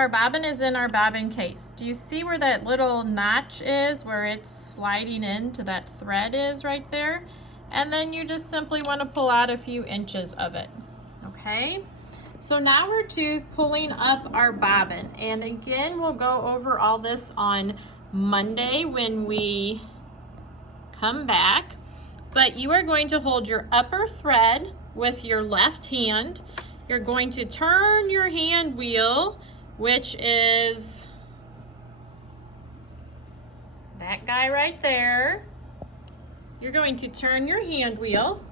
Our bobbin is in our bobbin case. Do you see where that little notch is, where it's sliding into that thread is right there? And then you just simply want to pull out a few inches of it, okay? So now we're to pulling up our bobbin. And again, we'll go over all this on Monday when we come back. But you are going to hold your upper thread with your left hand. You're going to turn your hand wheel, which is that guy right there. You're going to turn your hand wheel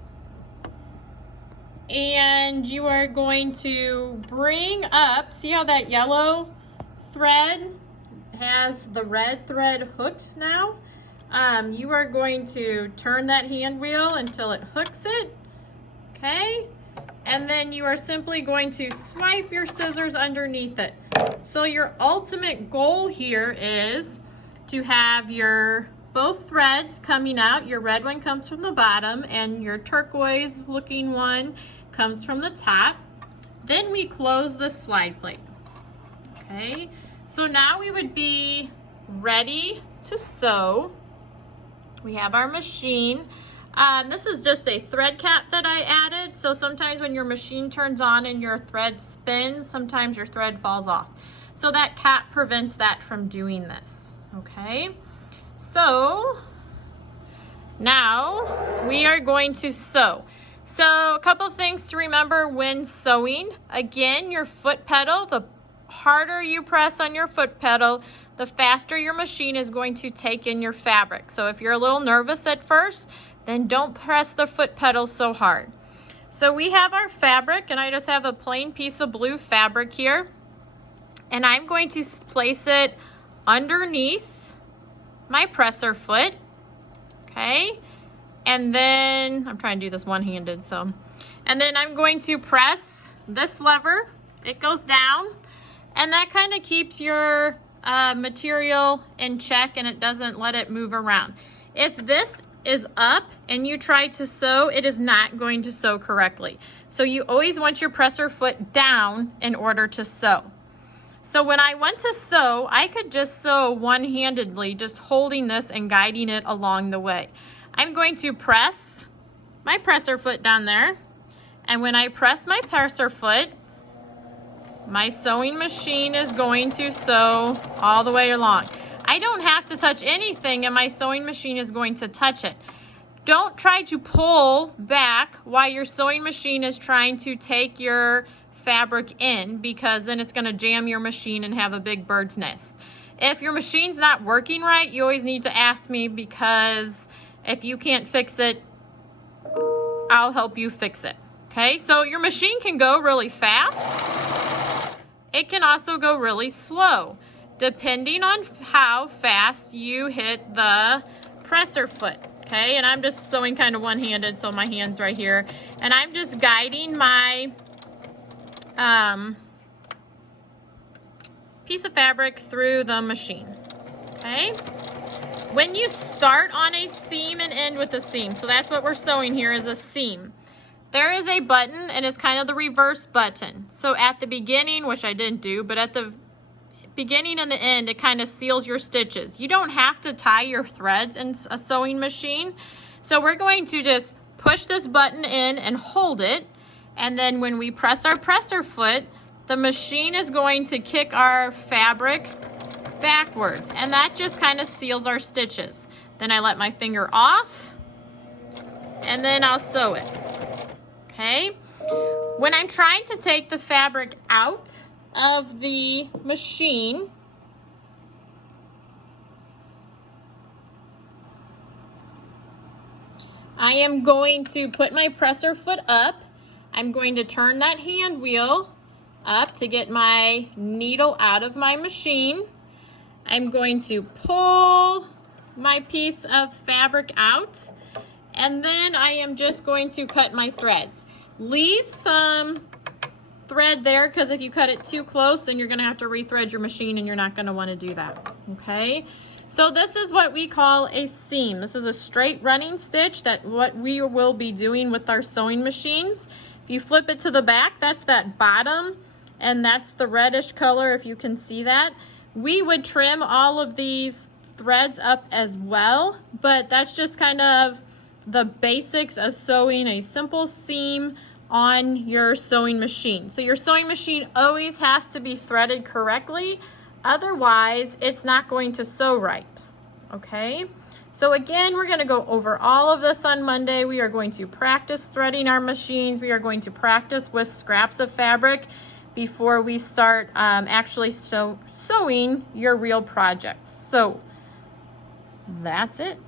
and you are going to bring up, see how that yellow thread has the red thread hooked now? You are going to turn that hand wheel until it hooks it, okay? And then you are simply going to swipe your scissors underneath it. So your ultimate goal here is to have your both threads coming out. Your red one comes from the bottom and your turquoise looking one comes from the top. Then we close the slide plate. Okay, so now we would be ready to sew. We have our machine. This is just a thread cap that I added. So sometimes when your machine turns on and your thread spins, sometimes your thread falls off. So that cap prevents that from doing this, okay? So now we are going to sew. So a couple things to remember when sewing. Again, your foot pedal, the harder you press on your foot pedal, the faster your machine is going to take in your fabric. So if you're a little nervous at first, then don't press the foot pedal so hard. So we have our fabric, and I just have a plain piece of blue fabric here. And I'm going to place it underneath my presser foot, okay? And then, I'm trying to do this one-handed, so. And then I'm going to press this lever. It goes down, and that kind of keeps your material in check and it doesn't let it move around. If this is up and you try to sew, it is not going to sew correctly. So you always want your presser foot down in order to sew. So when I went to sew, I could just sew one-handedly, just holding this and guiding it along the way. I'm going to press my presser foot down there. And when I press my presser foot, my sewing machine is going to sew all the way along. I don't have to touch anything and my sewing machine is going to touch it. Don't try to pull back while your sewing machine is trying to take your fabric in, because then it's going to jam your machine and have a big bird's nest. If your machine's not working right, you always need to ask me, because if you can't fix it, I'll help you fix it. Okay, so your machine can go really fast. It can also go really slow, depending on how fast you hit the presser foot. Okay, and I'm just sewing kind of one-handed, so my hand's right here. And I'm just guiding my piece of fabric through the machine, okay? When you start on a seam and end with a seam, so that's what we're sewing here, is a seam. There is a button, and it's kind of the reverse button. So at the beginning, which I didn't do, but at the beginning and the end, it kind of seals your stitches. You don't have to tie your threads in a sewing machine. So we're going to just push this button in and hold it. And then when we press our presser foot, the machine is going to kick our fabric backwards. And that just kind of seals our stitches. Then I let my finger off, and then I'll sew it. Okay? When I'm trying to take the fabric out of the machine, I am going to put my presser foot up. I'm going to turn that hand wheel up to get my needle out of my machine. I'm going to pull my piece of fabric out, and then I am just going to cut my threads. Leave some thread there, because if you cut it too close, then you're going to have to rethread your machine, and you're not going to want to do that. Okay? So this is what we call a seam. This is a straight running stitch, that what we will be doing with our sewing machines. If you flip it to the back, that's that bottom and that's the reddish color if you can see that. We would trim all of these threads up as well, but that's just kind of the basics of sewing a simple seam on your sewing machine. So your sewing machine always has to be threaded correctly, otherwise it's not going to sew right, okay? So again, we're going to go over all of this on Monday. We are going to practice threading our machines. We are going to practice with scraps of fabric before we start actually sewing your real projects. So that's it.